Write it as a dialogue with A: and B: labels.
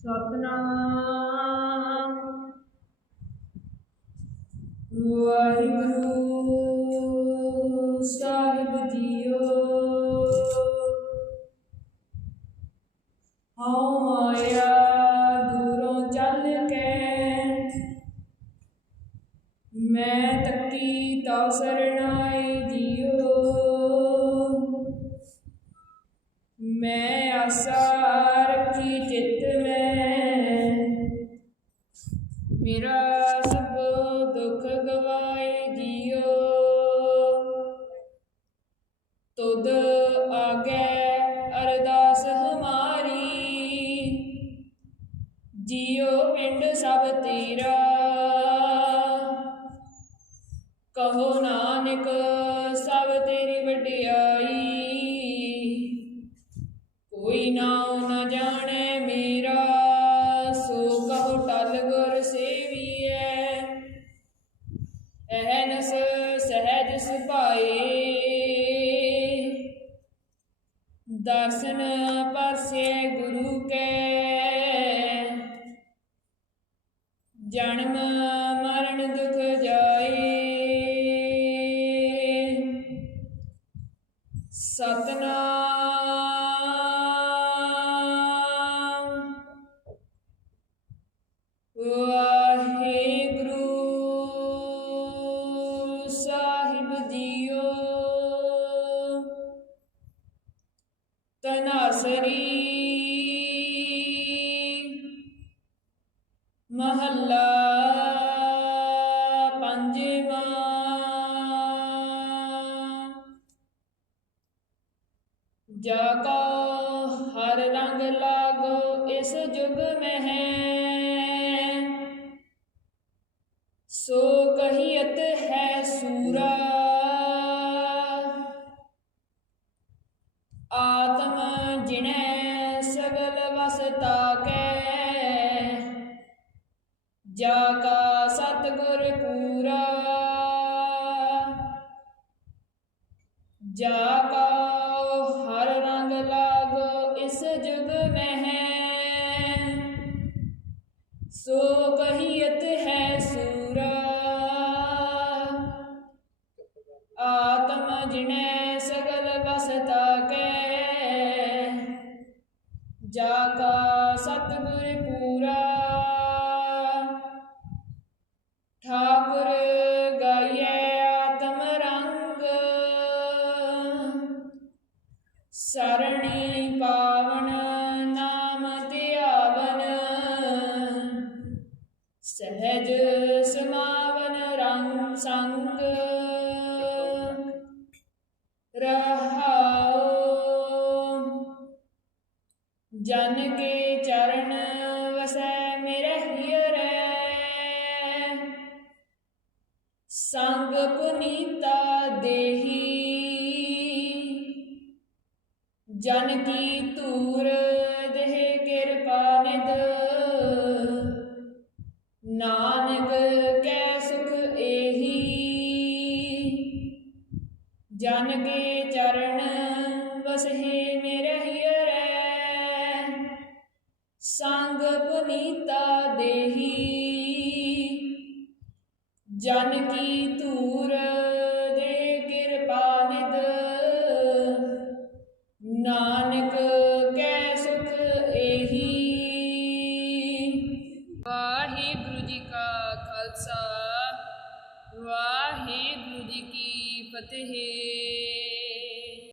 A: ਸਤਨਾਮ। ਵਾਹਿਗੁਰੂ ਸਾਹਿਬ JIO. ਹਉ ਮਾਇਆ ਦੂਰੋਂ ਚੱਲ ਕੇ। ਮੈਂ ਤੱਕੀ ਤਉ ਸਰਣਾਈ ਮੇਰਾ ਸਭ ਦੁੱਖ ਗਵਾਏ ਜੀਓ ਤੁਧ ਆਗੇ ਅਰਦਾਸ ਹਮਾਰੀ। ਜੀਓ ਪਿੰਡ ਸਭ ਤੇਰਾ। ਕਹੋ ਨਾਨਕ, ਸਭ ਤੇਰੀ ਵਡਿਆਈ। ਕੋਈ ਨਾ ਨ ਜਾਣੈ ਮੇਰਾ, ਸੋ ਕਹੋ ਟਲ ਗੁਰ ਸੇਵੀਐ ਅਹਨਸ ਸਹਿਜ ਸੁਭਾਏ। ਦਰਸ਼ਨ ਪਾਸੇ ਗੁਰੂ ਕੈ। ਜਨਮ ਮਰਨ ਦੁਖ ਜਾਏ। ਸਤਨਾਮ ਤਨਾਸਰੀ ਮਹੱਲਾ ਪੰਜਵਾਂ ਜਾ ਕੋ ਹਰ ਰੰਗ ਲਾਗੋ ਇਸ ਜੁਗ ਮਹਿ, ਸੋ ਕਹੀਅਤ ਹੈ ਸੂਰਾ। ਤਾਕੈ ਜਾ ਕਾ ਸਤਿਗੁਰ ਪੂਰਾ। ਜਾ ਕਾ ਹਰ ਰੰਗ ਲਾਗੋ, ਇਸ ਜੁਗ ਮਹਿ। ਸੋ ਕਹੀਤ ਹੈ ਸੂਰਾ। ਆਤਮ ਜਿਣੈ ਸਗਲ ਬਸ ਕੈ। ਜਾ ਕਾ ਸਤਿਗੁਰ ਪੂਰਾ। ਠਾਕੁਰ ਗਾਈਐ ਆਤਮ ਰੰਗ। ਸਰਣੀ ਪਾਵਨ ਨਾਮ ਧਿਆਵਨ। ਸਹਿਜ ਸਮਾਵਨ ਰੰਗ ਸੰਗ। ਰਹਾਉ ਜਨ ਕੇ ਚਰਨ ਵਸੈ ਮੇਰੇ ਹਿਰੈ ਸੰਗ ਪੁਨੀਤਾ ਦੇਹੀ। ਜਨ ਕੀ ਤੂਰ ਦੇਹ ਕਿਰਪਾ ਨਿਦ ਨਾਨਕ ਕੈ ਸੁਖ ਏਹੀ। ਜਨ ਕੇ ਚਰਨ ਵਸਹਿ ਮੇਰੇ ਹਿਰੈ ਸੰਗ ਪੁਨੀਤਾ ਦੇਹੀ। ਜਨ ਕੀ ਤੂਰ ਦੇ ਕਿਰਪਾ ਨਿਦ ਨਾਨਕ ਕੈ ਸੁਖ ਏਹੀ। ਵਾਹਿਗੁਰੂ ਜੀ ਕਾ ਖਾਲਸਾ। ਵਾਹਿਗੁਰੂ ਜੀ ਕੀ ਫਤਿਹ।